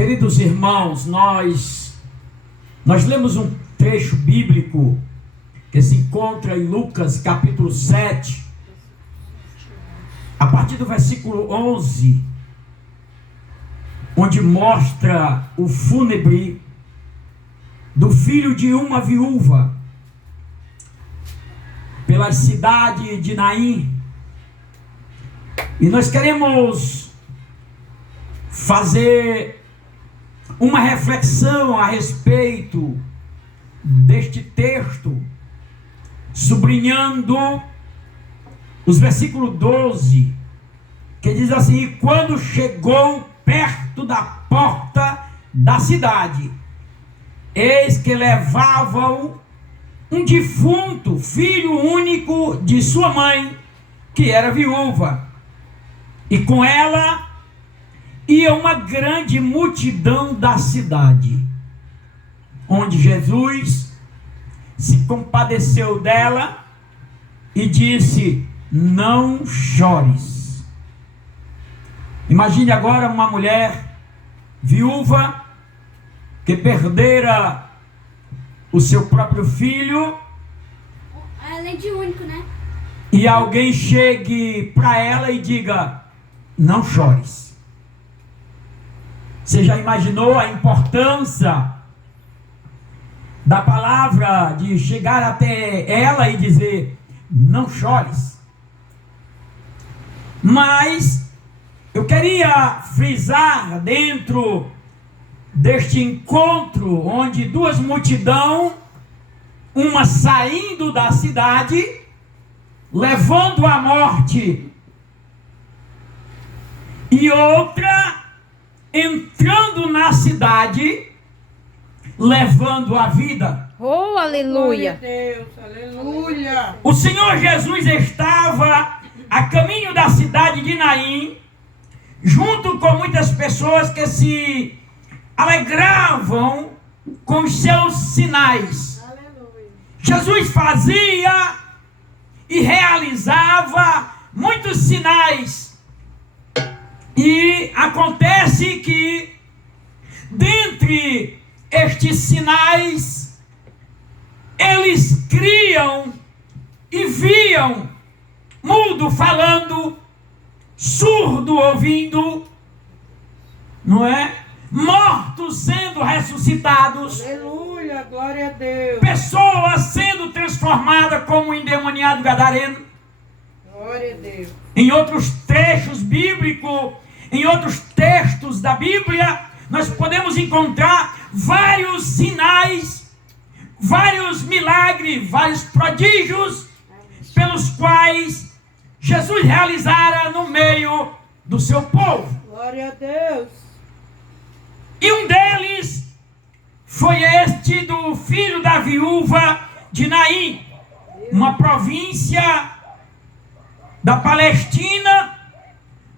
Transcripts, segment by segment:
Queridos irmãos, nós lemos um trecho bíblico que se encontra em Lucas capítulo 7, a partir do versículo 11, onde mostra o fúnebre do filho de uma viúva pela cidade de Naim. E nós queremos fazer uma reflexão a respeito deste texto, sublinhando os versículos 12, que diz assim: e quando chegou perto da porta da cidade, eis que levavam um defunto, filho único de sua mãe, que era viúva, e com ela ia uma grande multidão da cidade, onde Jesus se compadeceu dela e disse: não chores. Imagine agora uma mulher viúva que perdera o seu próprio filho, além de único, né? E alguém chegue para ela e diga: não chores. Você já imaginou a importância da palavra de chegar até ela e dizer: não chores? Mas eu queria frisar dentro deste encontro, onde duas multidões, uma saindo da cidade, levando a morte, e outra entrando na cidade, levando a vida. Oh, aleluia! Glória a Deus, aleluia! O Senhor Jesus estava a caminho da cidade de Naim, junto com muitas pessoas que se alegravam com os seus sinais. Aleluia! Jesus fazia e realizava muitos sinais. E acontece que, dentre estes sinais, eles criam e viam mudo falando, surdo ouvindo, não é? Mortos sendo ressuscitados, Aleluia! Glória a Deus! pessoas sendo transformadas como o endemoniado gadareno. Glória a Deus! Em outros trechos bíblicos, em outros textos da Bíblia, nós podemos encontrar vários sinais, vários milagres, vários prodígios pelos quais Jesus realizara no meio do seu povo. Glória a Deus! E um deles foi este do filho da viúva de Naim, uma província da Palestina,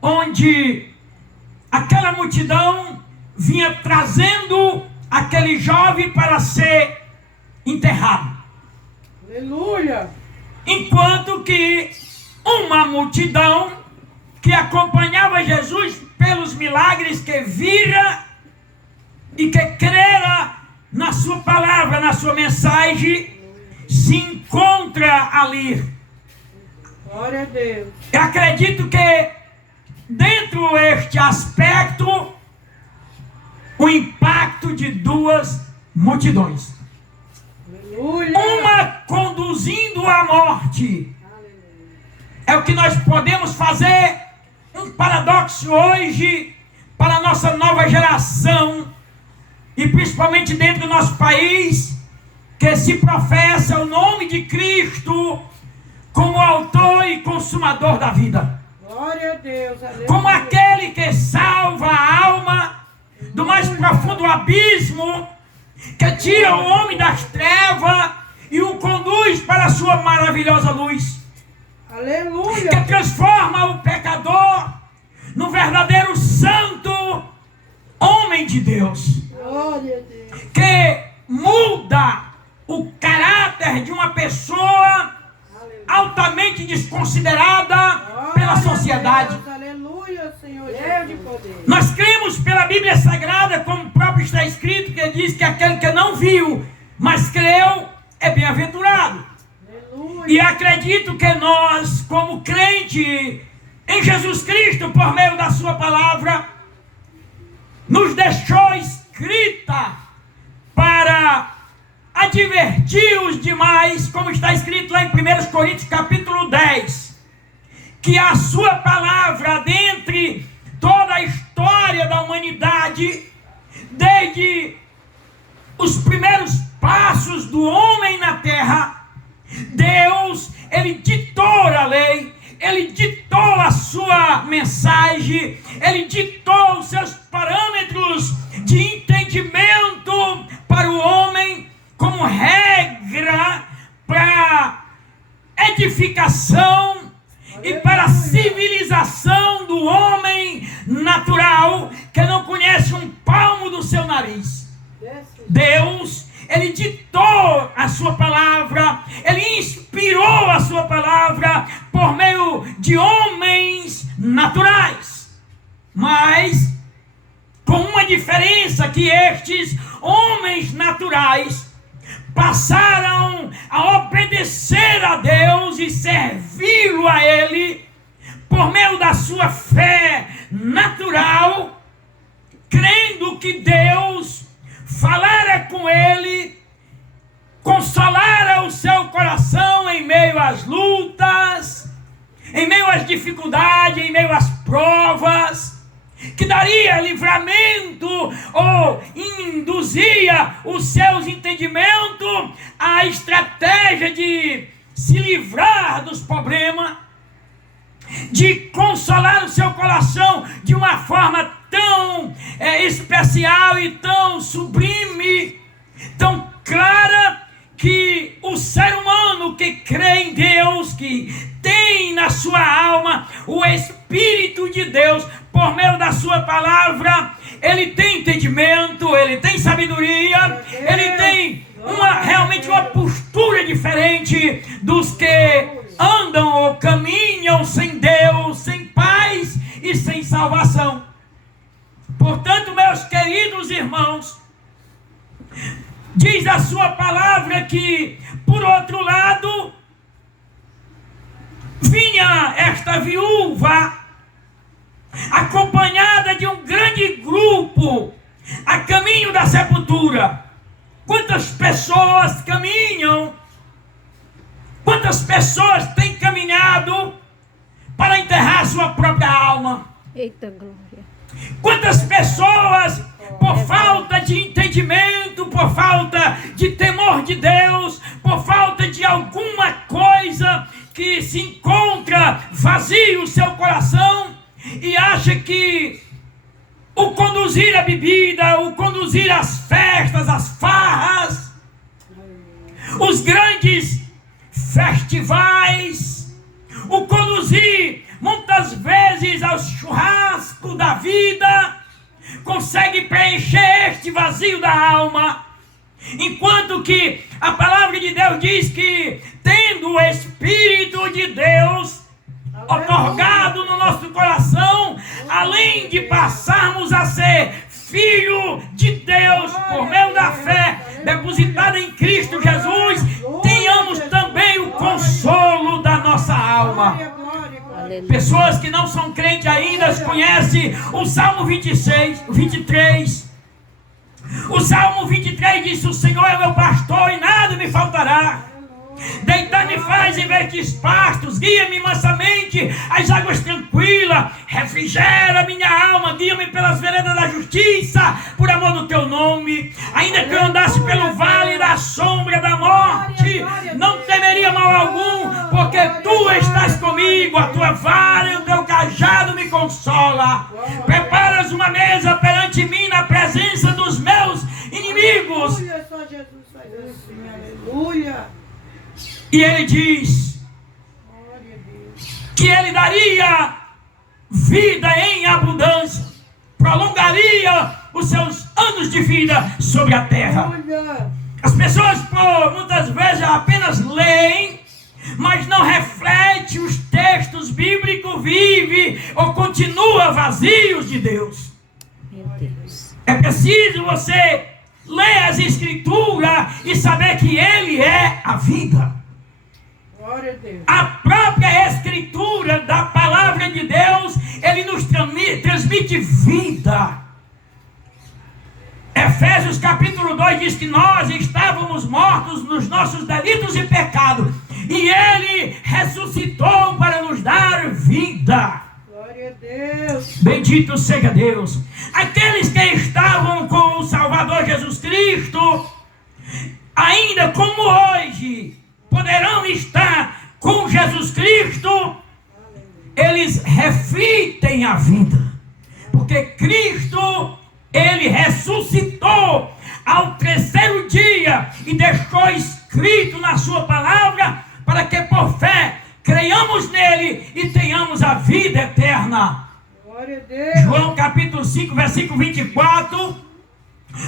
onde aquela multidão vinha trazendo aquele jovem para ser enterrado. Aleluia! Enquanto que uma multidão que acompanhava Jesus pelos milagres que vira e que crera na sua palavra, na sua mensagem, se encontra ali. Glória a Deus! Eu acredito que dentro deste aspecto, o impacto de duas multidões. Aleluia! Uma conduzindo à morte. É o que nós podemos fazer, um paradoxo hoje para a nossa nova geração, e principalmente dentro do nosso país, que se professa o nome de Cristo como autor e consumador da vida. Glória a Deus! Aleluia! Como aquele que salva a alma do mais profundo abismo, que tira o homem das trevas e o conduz para a sua maravilhosa luz. Aleluia! Que transforma o pecador no verdadeiro santo homem de Deus. Glória a Deus! Que muda o caráter de uma pessoa altamente desconsiderada pela sociedade. Aleluia, Senhor, Deus de poder. Nós cremos pela Bíblia Sagrada, como Bíblia diz que aquele que não viu, mas creu, é bem-aventurado. Aleluia. E acredito que nós, como crente em Jesus Cristo, por meio da sua palavra, nos deixou escrita para advertir os demais, como está escrito lá em 1 Coríntios capítulo 10, que a sua palavra, dentre toda a história da humanidade, desde os primeiros passos do homem na terra, Deus, Ele ditou a lei, Ele ditou a sua mensagem, Ele ditou os seus parâmetros de entendimento para o homem, como regra para edificação e para a civilização do homem natural, que não conhece um palmo do seu nariz. Deus, Ele ditou a sua palavra, Ele inspirou a sua palavra por meio de homens naturais, mas com uma diferença, que estes homens naturais passaram a obedecer a Deus e servi-lo a Ele por meio da sua fé natural, crendo que Deus falara com ele, consolara o seu coração em meio às lutas, em meio às dificuldades, em meio às provas, que daria livramento ou induzia os seus entendimentos à estratégia de se livrar dos problemas, de consolar o seu coração de uma forma tão especial e tão sublime, tão clara, que o ser humano que crê em Deus, que tem na sua alma o Espírito de Deus, por meio da sua palavra, ele tem entendimento, ele tem sabedoria, ele tem realmente uma postura diferente dos que andam ou caminham sem Deus, sem paz e sem salvação. Portanto, meus queridos irmãos, diz a sua palavra que, por outro lado, vinha esta viúva acompanhada de um grande grupo a caminho da sepultura. Quantas pessoas caminham? Quantas pessoas têm caminhado para enterrar sua própria alma? Eita glória. Quantas pessoas, por falta de entendimento, por falta de temor de Deus, por falta de alguma coisa que se encontra vazio o seu coração e acha que o conduzir a bebida, o conduzir as festas, as farras, os grandes festivais, o conduzir muitas vezes ao churrasco da vida, consegue preencher este vazio da alma, enquanto que a palavra de Deus diz que, tendo o Espírito de Deus otorgado no nosso coração, além de passarmos a ser filho de Deus por meio da fé depositada em Cristo Jesus, tenhamos também o consolo da nossa alma. Pessoas que não são crentes ainda conhecem o Salmo 23. O Salmo 23 diz: o Senhor é meu pastor e nada me faltará. Deitar-me faz em verdes pastos, guia-me mansamente às águas tranquilas, refrigera minha alma, guia-me pelas veredas da justiça, por amor do teu nome. Ainda que eu andasse pelo vale da sombra da morte, não temeria mal algum, porque tu estás comigo, a tua vara e o teu cajado me consola. Preparas uma mesa perante mim na presença dos meus inimigos. Aleluia, só Jesus faz assim, aleluia. E ele diz que ele daria vida em abundância, prolongaria os seus anos de vida sobre a terra. As pessoas muitas vezes apenas leem, mas não refletem os textos bíblicos, vive ou continua vazios de Deus. Meu Deus. É preciso você ler as Escrituras e saber que Ele é a vida. Glória a Deus. A própria Escritura da Palavra de Deus, Ele nos transmite vida. Efésios capítulo 2 diz que nós estávamos mortos nos nossos delitos e pecados, e Ele ressuscitou para nos dar vida. Glória a Deus. Bendito seja Deus. Aqueles que estavam com o Salvador Jesus Cristo, ainda como hoje, poderão estar com Jesus Cristo, eles refletem a vida, porque Cristo, Ele ressuscitou ao terceiro dia e deixou escrito na sua palavra para que por fé creiamos nele e tenhamos a vida eterna. Glória a Deus. João capítulo 5, versículo 24,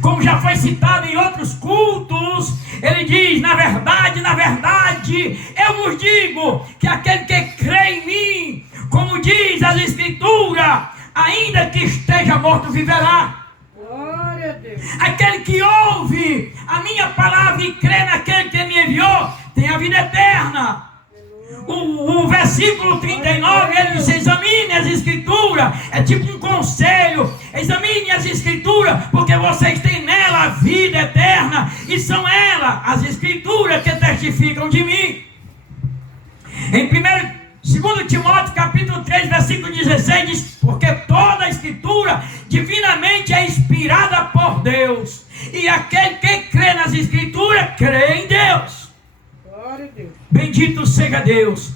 como já foi citado em outros cultos, ele diz: na verdade, eu vos digo que aquele que crê em mim, como diz as Escrituras, ainda que esteja morto, viverá. Glória a Deus. Aquele que ouve a minha palavra e crê naquele que me enviou, tem a vida eterna. O versículo 39, ele diz: examine as Escrituras. É tipo um conselho. Examine as Escrituras, porque vocês têm nela a vida eterna, e são elas, as Escrituras, que testificam de mim. Em 2 Timóteo capítulo 3, versículo 16 diz: porque toda a Escritura divinamente é inspirada por Deus, e aquele que crê nas Escrituras crê em Deus. Glória a Deus. Bendito seja Deus.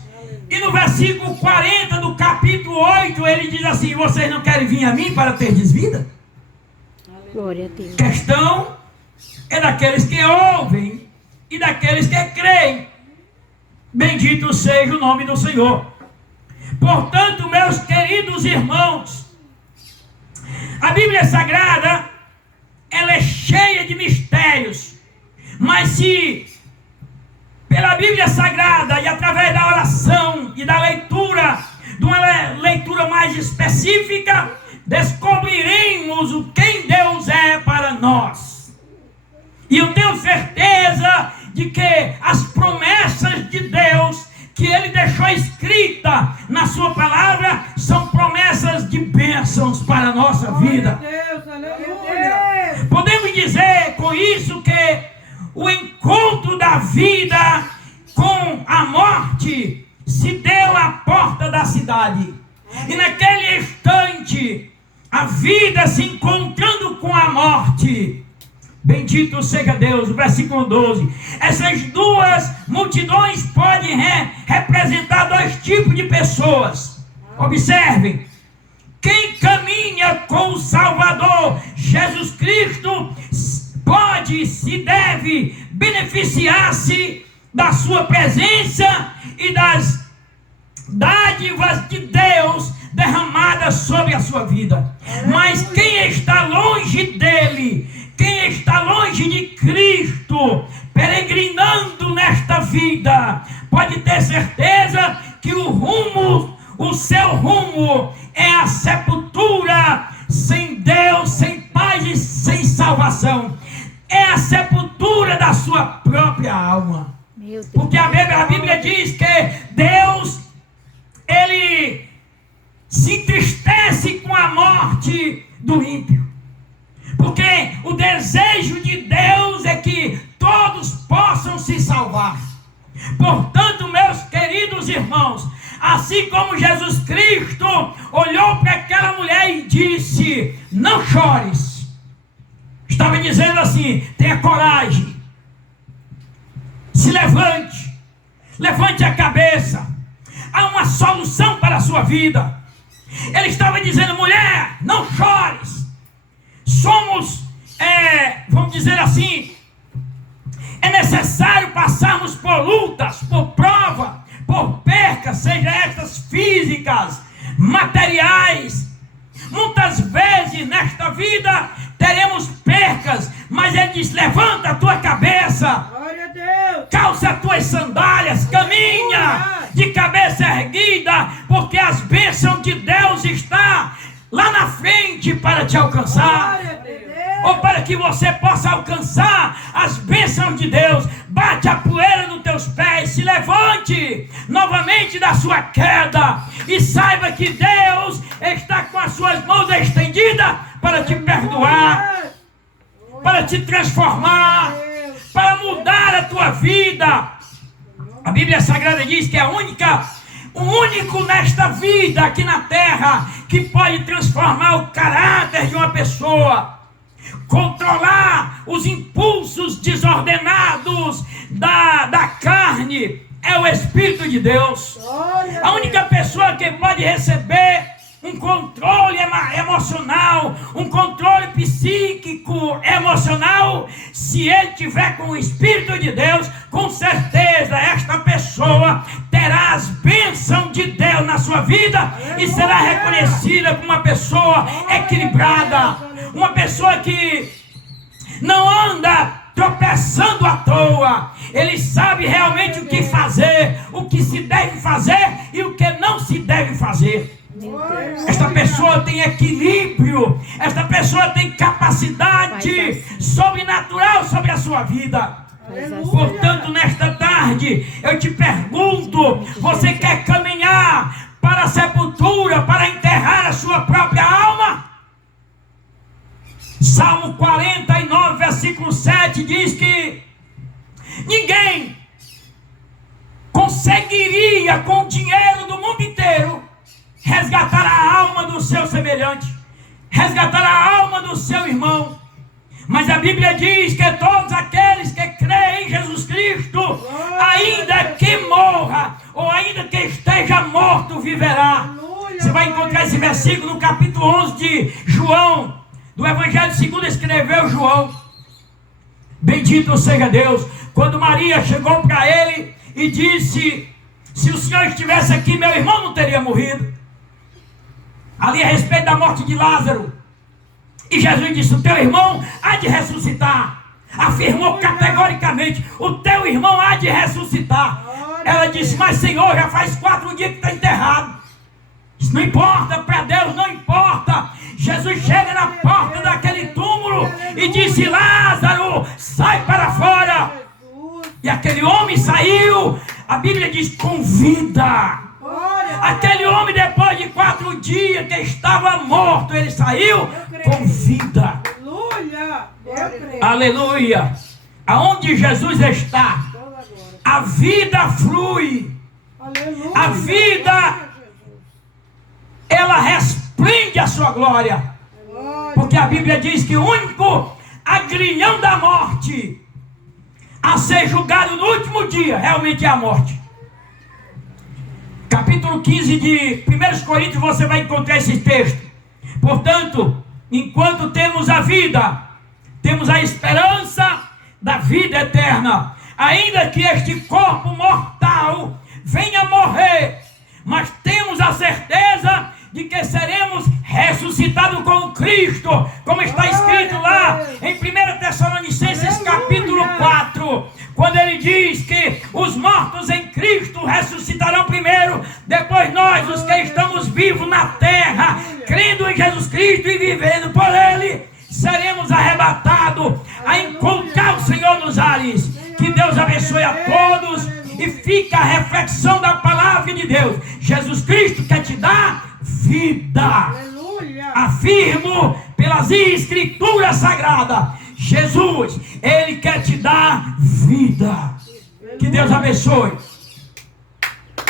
E no versículo 40 do capítulo 8, ele diz assim: vocês não querem vir a mim para terdes vida? Glória a Deus. Questão é daqueles que ouvem e daqueles que creem. Bendito seja o nome do Senhor. Portanto, meus queridos irmãos, a Bíblia Sagrada, ela é cheia de mistérios, mas se pela Bíblia Sagrada e através da oração e da leitura, de uma leitura mais específica, descobriremos o quem Deus é para nós. E eu tenho certeza de que as promessas de Deus que Ele deixou escrita na sua palavra são promessas de bênçãos para a nossa vida. Glória a Deus. Aleluia. Podemos dizer com isso que o encontro da vida com a morte se deu à porta da cidade. E naquele instante, a vida se encontrando com a morte. Bendito seja Deus. O versículo 12. Essas duas multidões podem representar dois tipos de pessoas. Observem. Quem caminha com o Salvador Jesus Cristo pode, se deve, beneficiar-se da sua presença e das dádivas de Deus derramadas sobre a sua vida. Mas quem está longe dele, quem está longe de Cristo, peregrinando nesta vida, pode ter certeza que o seu rumo é a sepultura, sem Deus, sem paz e sem salvação. É a sepultura da sua própria alma. Porque a Bíblia diz que Deus, Ele se entristece com a morte do ímpio. Porque o desejo de Deus é que todos possam se salvar. Portanto, meus queridos irmãos, assim como Jesus Cristo olhou para aquela mulher e disse: não chores. Estava dizendo assim: tenha coragem, se levante, levante a cabeça, há uma solução para a sua vida. Ele estava dizendo: mulher, não chores. Somos, vamos dizer assim, é necessário passarmos por lutas, por prova, por percas, seja estas físicas, materiais. Muitas vezes nesta vida teremos percas, mas Ele diz: levanta a tua cabeça, Glória a Deus. calça as tuas sandálias, caminha de cabeça erguida, porque as bênçãos de Deus estão lá na frente para te alcançar. Glória a Deus. ou para que você possa alcançar as bênçãos de Deus. Bate a poeira nos teus pés, se levante novamente da sua queda e saiba que Deus está com as suas mãos estendidas para te perdoar, para te transformar, para mudar a tua vida. A Bíblia Sagrada diz que é o único nesta vida aqui na terra que pode transformar o caráter de uma pessoa, controlar os impulsos desordenados da carne, é o Espírito de Deus. A única pessoa que pode receber um controle emocional, um controle psíquico emocional, se ele tiver com o Espírito de Deus, com certeza esta pessoa terá as bênçãos de Deus na sua vida e será reconhecida como uma pessoa equilibrada, uma pessoa que não anda tropeçando à toa. Ele sabe realmente o que fazer, o que se deve fazer e o que não se deve fazer. Esta pessoa tem equilíbrio, esta pessoa tem capacidade sobrenatural sobre a sua vida. Portanto, nesta tarde, eu te pergunto: você quer caminhar para a sepultura, para enterrar a sua própria alma? Salmo 49, versículo 7 diz que ninguém conseguiria, com o dinheiro do mundo inteiro, resgatar a alma do seu semelhante, resgatar a alma do seu irmão. Mas a Bíblia diz que todos aqueles que creem em Jesus Cristo, ainda que morra, ou ainda que esteja morto, viverá. Você vai encontrar esse versículo no capítulo 11 de João, do Evangelho segundo escreveu João. Bendito seja Deus. Quando Maria chegou para ele e disse: se o Senhor estivesse aqui, meu irmão não teria morrido. Ali a respeito da morte de Lázaro. E Jesus disse: o teu irmão há de ressuscitar. Afirmou categoricamente: o teu irmão há de ressuscitar. Ela disse: mas Senhor, já faz 4 dias que está enterrado. Isso não importa, para Deus não importa. Jesus chega na porta daquele túmulo e disse: Lázaro, sai para fora. E aquele homem saiu, a Bíblia diz, com vida. Aquele homem, depois de 4 dias que estava morto, ele saiu com vida. Aleluia. Aonde Jesus está, a vida flui. A vida, ela resplende a sua glória. Porque a Bíblia diz que o único agrilhão da morte a ser julgado no último dia realmente é a morte. Capítulo 15 de 1 Coríntios, você vai encontrar esse texto. Portanto, enquanto temos a vida, temos a esperança da vida eterna. Ainda que este corpo mortal venha morrer, mas temos a certeza de que seremos ressuscitados com Cristo, como está escrito lá em 1 Tessalonicenses capítulo 4, quando ele diz que os mortos em Cristo ressuscitarão primeiro, depois nós, os que estamos vivos na terra, crendo em Jesus Cristo e vivendo por Ele, seremos arrebatados a encontrar o Senhor nos ares. Que Deus abençoe a todos e fica a reflexão da palavra de Deus. Jesus Cristo quer te dar vida. Aleluia. Afirmo pelas escrituras sagradas, Jesus, Ele quer te dar vida. Que Deus abençoe.